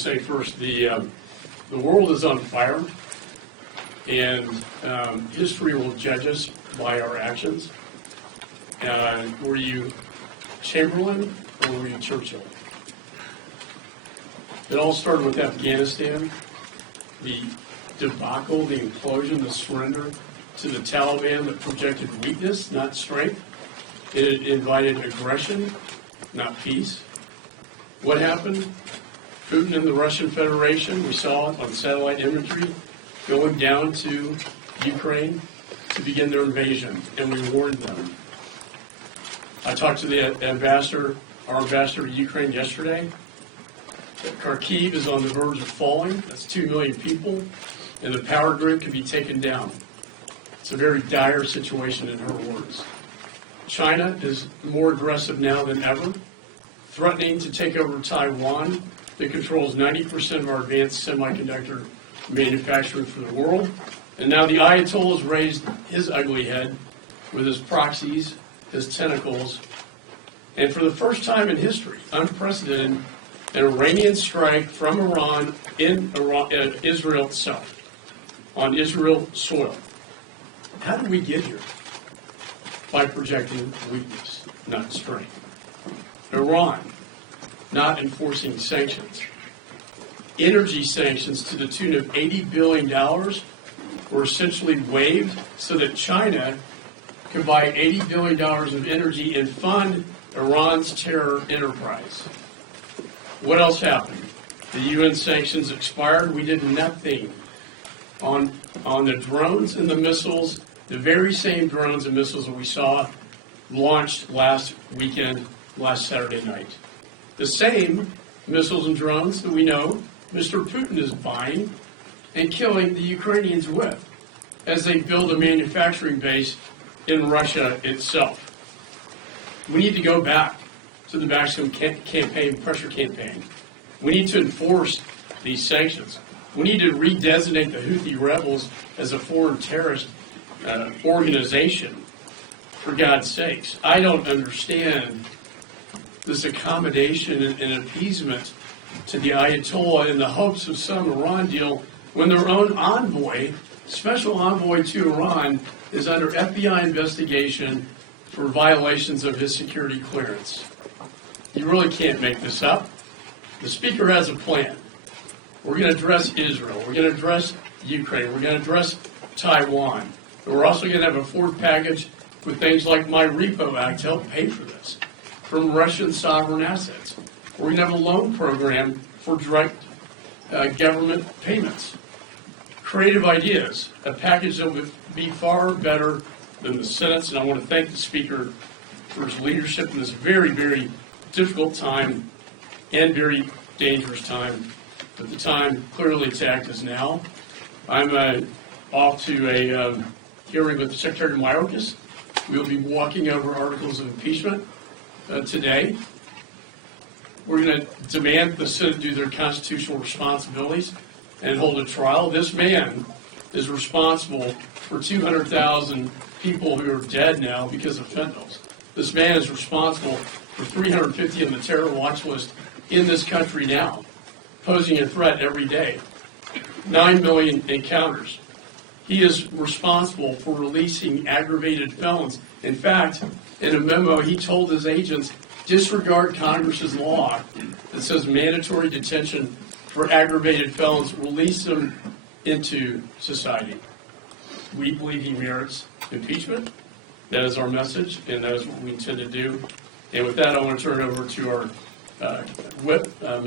say first, the world is on fire, and history will judge us by our actions. Were you Chamberlain or were you Churchill? It all started with Afghanistan, the debacle, the implosion, the surrender to the Taliban that projected weakness, not strength. It invited aggression, not peace. What happened? Putin and the Russian Federation, we saw it on satellite imagery, going down to Ukraine to begin their invasion, and we warned them. I talked to the ambassador, our ambassador to Ukraine yesterday. Kharkiv is on the verge of falling. That's 2 million people, and the power grid could be taken down. It's a very dire situation in her words. China is more aggressive now than ever, threatening to take over Taiwan that controls 90% of our advanced semiconductor manufacturing for the world. And now the Ayatollah has raised his ugly head with his proxies, his tentacles, and for the first time in history, unprecedented, an Iranian strike from Iran in Israel itself, on Israel soil. How did we get here? By projecting weakness, not strength. Iran not enforcing sanctions. Energy sanctions to the tune of $80 billion were essentially waived so that China could buy $80 billion of energy and fund Iran's terror enterprise. What else happened? The UN sanctions expired. We did nothing on the drones and the missiles, the very same drones and missiles that we saw launched last weekend, last Saturday night. The same missiles and drones that we know Mr. Putin is buying and killing the Ukrainians with as they build a manufacturing base in Russia itself. We need to go back to the maximum campaign, pressure campaign. We need to enforce these sanctions. We need to redesignate the Houthi rebels as a foreign terrorist organization, for God's sakes. I don't understand this accommodation and appeasement to the Ayatollah in the hopes of some Iran deal when their own envoy, special envoy to Iran, is under FBI investigation for violations of his security clearance. You really can't make this up. The speaker has a plan. We're going to address Israel. We're going to address Ukraine. We're going to address Taiwan. But we're also going to have a fourth package with things like My Repo Act to help pay for this from Russian sovereign assets. We're going to have a loan program for direct government payments. Creative ideas, a package that would be far better than the Senate's, and I want to thank the Speaker for his leadership in this very, very difficult time and very dangerous time. But the time clearly to act is now. I'm off to a hearing with Secretary Mayorkas. We'll be walking over articles of impeachment today. We're going to demand the Senate do their constitutional responsibilities and hold a trial. This man is responsible for 200,000 people who are dead now because of fentanyl. This man is responsible for 350 on the terror watch list in this country now, posing a threat every day. 9 million encounters. He is responsible for releasing aggravated felons. In fact, in a memo, he told his agents, disregard Congress's law that says mandatory detention for aggravated felons, release them into society. We believe he merits impeachment. That is our message, and that is what we intend to do. And with that, I want to turn it over to our whip,